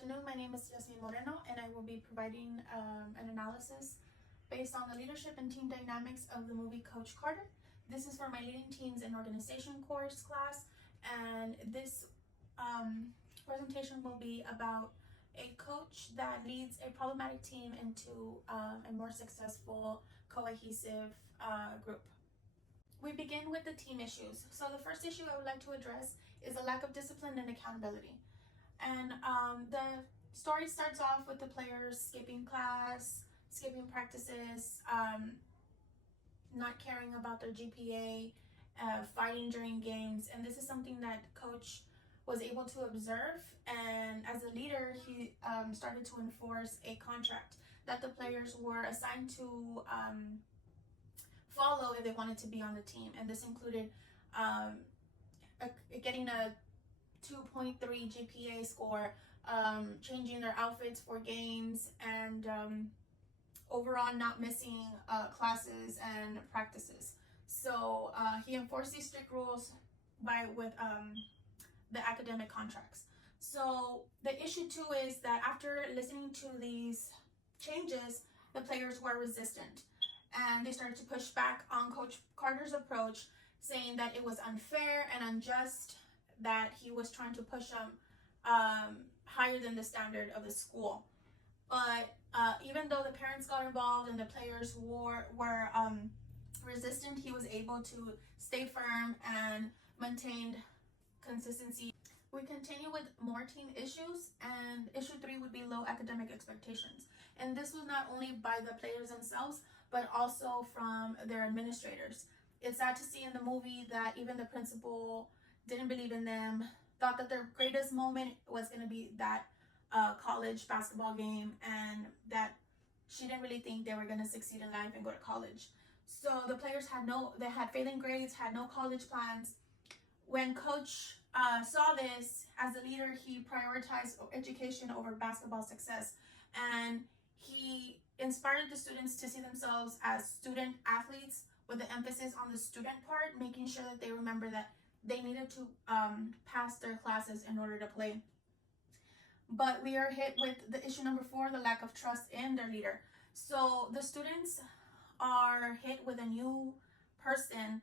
afternoon. My name is Yasmin Moreno, and I will be providing an analysis based on the leadership and team dynamics of the movie Coach Carter. This is for my leading teams in organization course class, and this presentation will be about a coach that leads a problematic team into a more successful, cohesive group. We begin with the team issues. So the first issue I would like to address is the lack of discipline and accountability. And the story starts off with the players skipping class, skipping practices, not caring about their GPA, fighting during games. And this is something that coach was able to observe. And as a leader, he started to enforce a contract that the players were assigned to follow if they wanted to be on the team. And this included getting a 2.3 GPA score, changing their outfits for games, and overall not missing classes and practices. So he enforced these strict rules with the academic contracts. So the issue too is that after listening to these changes, the players were resistant, and they started to push back on Coach Carter's approach, saying that it was unfair and unjust, that he was trying to push them higher than the standard of the school. But even though the parents got involved and the players were resistant, he was able to stay firm and maintained consistency. We continue with more team issues, and issue 3 would be low academic expectations. And this was not only by the players themselves, but also from their administrators. It's sad to see in the movie that even the principal didn't believe in them, thought that their greatest moment was going to be that college basketball game, and that she didn't really think they were going to succeed in life and go to college. So the players had failing grades, had no college plans. When coach saw this, as a leader, he prioritized education over basketball success, and he inspired the students to see themselves as student athletes with the emphasis on the student part, making sure that they remember that they needed to pass their classes in order to play. But we are hit with the issue number 4, the lack of trust in their leader. So the students are hit with a new person.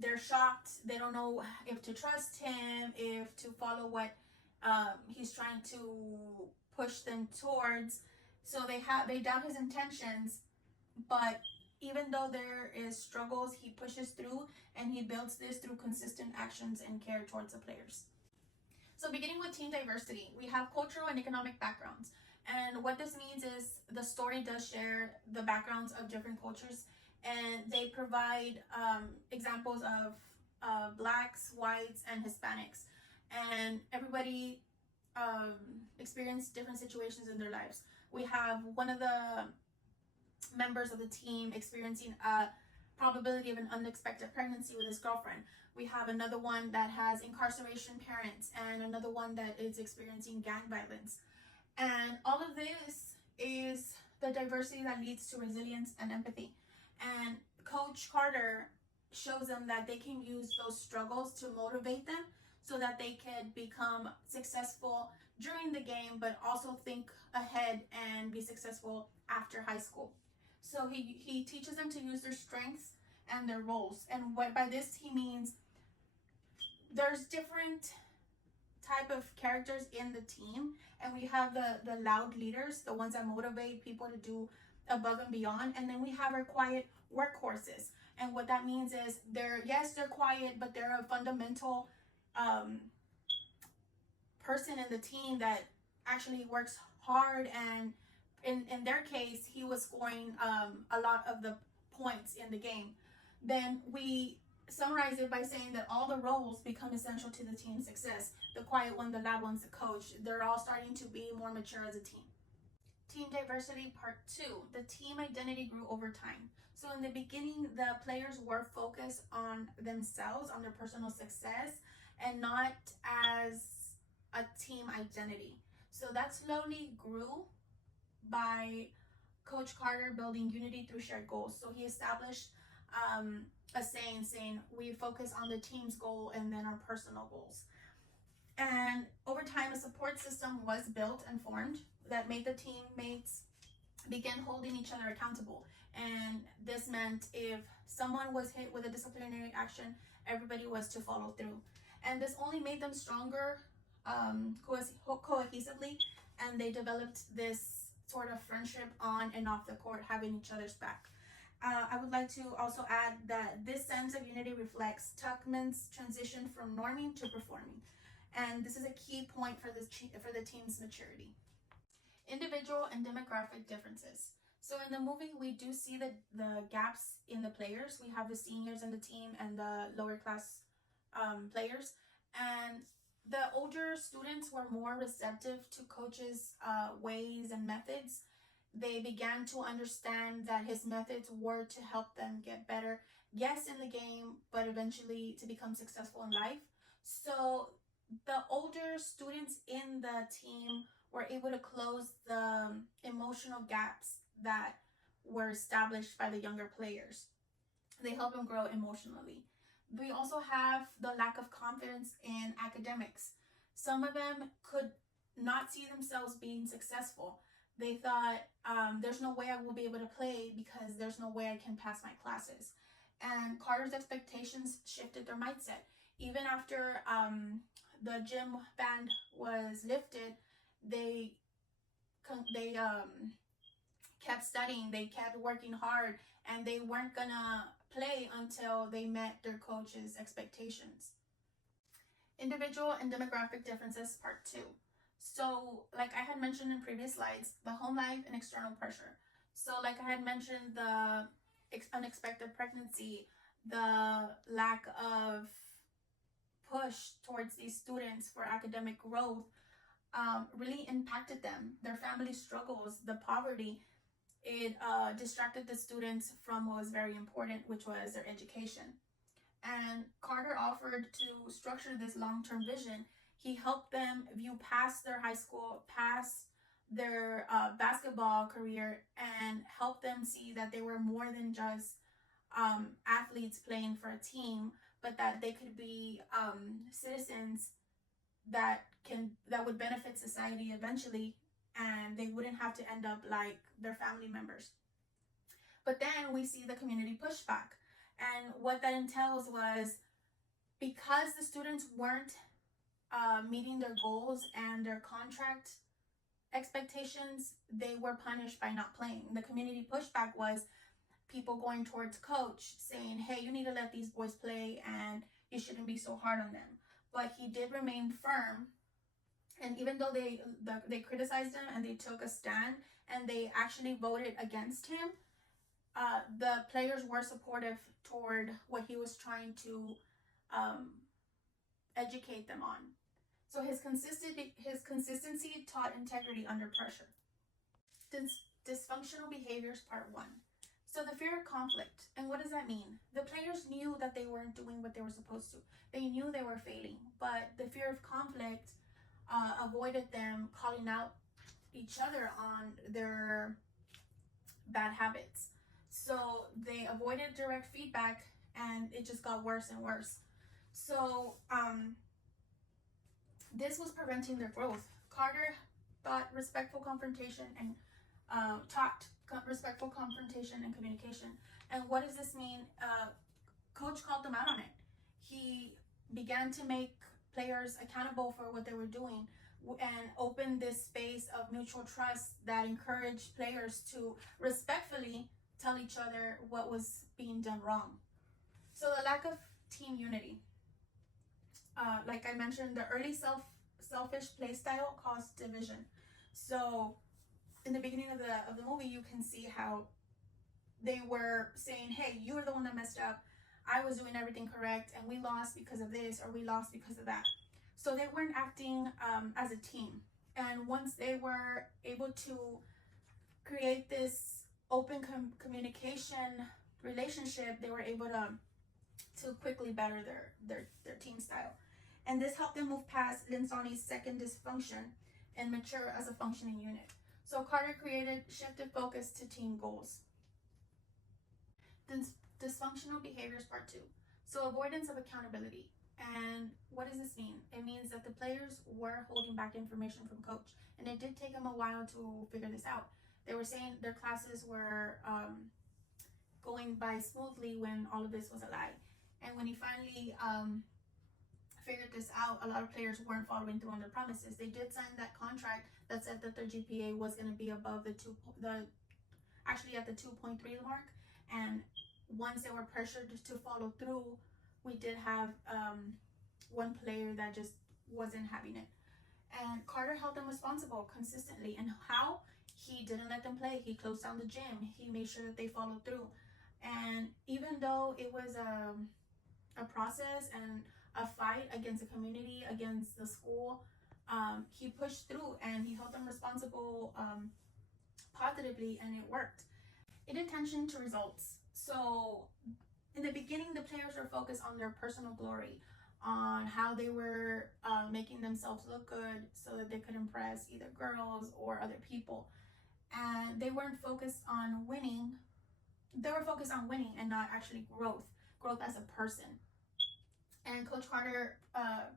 They're shocked. They don't know if to trust him, if to follow what he's trying to push them towards. So they doubt his intentions, but even though there is struggles, he pushes through, and he builds this through consistent actions and care towards the players. So beginning with team diversity, we have cultural and economic backgrounds. And what this means is the story does share the backgrounds of different cultures, and they provide examples of Blacks, whites, and Hispanics. And everybody experienced different situations in their lives. We have one of the members of the team experiencing a probability of an unexpected pregnancy with his girlfriend. We have another one that has incarceration parents, and another one that is experiencing gang violence. And all of this is the diversity that leads to resilience and empathy. And Coach Carter shows them that they can use those struggles to motivate them so that they can become successful during the game, but also think ahead and be successful after high school. So he teaches them to use their strengths and their roles. And what by this he means, there's different type of characters in the team, and we have the loud leaders, the ones that motivate people to do above and beyond, and then we have our quiet workhorses. And what that means is they're quiet, but they're a fundamental person in the team that actually works hard, and in their case, he was scoring a lot of the points in the game. Then we summarize it by saying that all the roles become essential to the team's success. The quiet one, the loud one's the coach. They're all starting to be more mature as a team. Team diversity part 2. The team identity grew over time. So in the beginning, the players were focused on themselves, on their personal success, and not as a team identity. So that slowly grew by Coach Carter building unity through shared goals. So he established a saying we focus on the team's goal and then our personal goals. And over time, a support system was built and formed that made the teammates begin holding each other accountable. And this meant if someone was hit with a disciplinary action, everybody was to follow through. And this only made them stronger cohesively, and they developed this sort of friendship on and off the court, having each other's back. I would like to also add that this sense of unity reflects Tuckman's transition from norming to performing. And this is a key point for the team's maturity. Individual and demographic differences. So in the movie, we do see the gaps in the players. We have the seniors in the team and the lower class players. And the older students were more receptive to coach's ways and methods. They began to understand that his methods were to help them get better, yes, in the game, but eventually to become successful in life. So the older students in the team were able to close the emotional gaps that were established by the younger players. They help them grow emotionally. We also have the lack of confidence in academics. Some of them could not see themselves being successful. They thought, there's no way I will be able to play because there's no way I can pass my classes. And Carter's expectations shifted their mindset. Even after the gym ban was lifted, they kept studying, they kept working hard, and they weren't gonna play until they met their coach's expectations. Individual and demographic differences, part 2. So, like I had mentioned in previous slides, the home life and external pressure. So, like I had mentioned, the unexpected pregnancy, the lack of push towards these students for academic growth really impacted them. Their family struggles, the poverty, it distracted the students from what was very important, which was their education. And Carter offered to structure this long-term vision. He helped them view past their high school, past their basketball career, and helped them see that they were more than just athletes playing for a team, but that they could be citizens that would benefit society eventually, and they wouldn't have to end up like their family members. But then we see the community pushback, and what that entails was, because the students weren't meeting their goals and their contract expectations, they were punished by not playing. The community pushback was people going towards coach saying, hey, you need to let these boys play and you shouldn't be so hard on them. But he did remain firm, and even though they criticized him and they took a stand and they actually voted against him, the players were supportive toward what he was trying to educate them on. So his consistency taught integrity under pressure. Dysfunctional behaviors, part 1. So the fear of conflict. And what does that mean? The players knew that they weren't doing what they were supposed to. They knew they were failing, but the fear of conflict avoided them calling out each other on their bad habits. So they avoided direct feedback, and it just got worse and worse. So this was preventing their growth. Carter taught respectful confrontation and respectful confrontation and communication. And what does this mean? Coach called them out on it. He began to make players accountable for what they were doing and opened this space of mutual trust that encouraged players to respectfully tell each other what was being done wrong. So the lack of team unity. Like I mentioned, the early selfish play style caused division. So in the beginning of the movie, you can see how they were saying, hey, you were the one that messed up. I was doing everything correct, and we lost because of this, or we lost because of that. So they weren't acting as a team. And once they were able to create this open communication relationship, they were able to quickly better their team style. And this helped them move past Linsoni's second dysfunction and mature as a functioning unit. So Carter shifted focus to team goals. Dysfunctional behaviors, part 2. So avoidance of accountability. And what does this mean? It means that the players were holding back information from coach, and it did take them a while to figure this out. They were saying their classes were going by smoothly when all of this was a lie. And when he finally figured this out, a lot of players weren't following through on their promises. They did sign that contract that said that their GPA was going to be above actually at the 2.3 mark. And once they were pressured to follow through, we did have one player that just wasn't having it. And Carter held them responsible consistently. And how? He didn't let them play. He closed down the gym. He made sure that they followed through. And even though it was a process and a fight against the community, against the school, he pushed through and he held them responsible positively, and it worked. It attention to results. So in the beginning, the players were focused on their personal glory, on how they were making themselves look good so that they could impress either girls or other people. And they weren't focused on winning. They were focused on winning and not actually growth as a person. And Coach Carter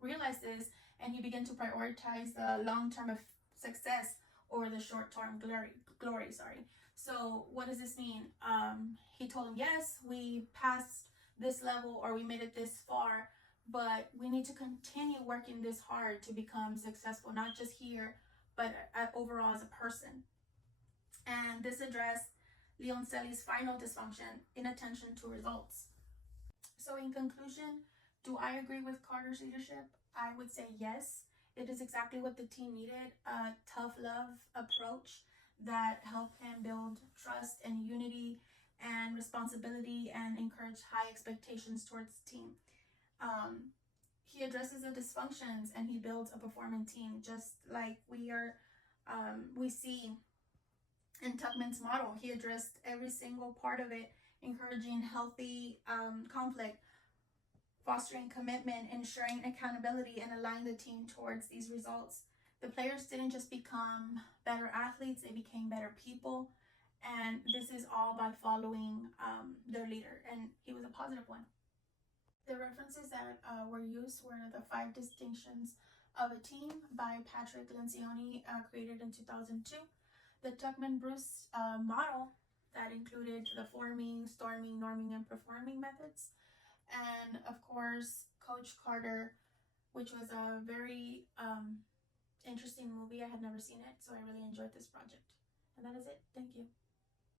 realized this, and he began to prioritize the long-term success over the short-term glory. So what does this mean? He told him, yes, we passed this level or we made it this far, but we need to continue working this hard to become successful, not just here, but overall as a person. And this addressed Leoncelli's final dysfunction, inattention to results. So in conclusion, do I agree with Carter's leadership? I would say yes. It is exactly what the team needed, a tough love approach that helped him build trust and unity and responsibility and encourage high expectations towards the team. He addresses the dysfunctions and he builds a performing team, just like we see in Tuckman's model. He addressed every single part of it, encouraging healthy conflict, fostering commitment, ensuring accountability, and aligning the team towards these results. The players didn't just become better athletes, they became better people. And this is all by following their leader, and he was a positive one. The references that were used were the 5 distinctions of a team by Patrick Lencioni, created in 2002. The Tuckman-Bruce model that included the forming, storming, norming, and performing methods. And of course, Coach Carter, which was a very interesting movie. I had never seen it, so I really enjoyed this project. And that is it. Thank you.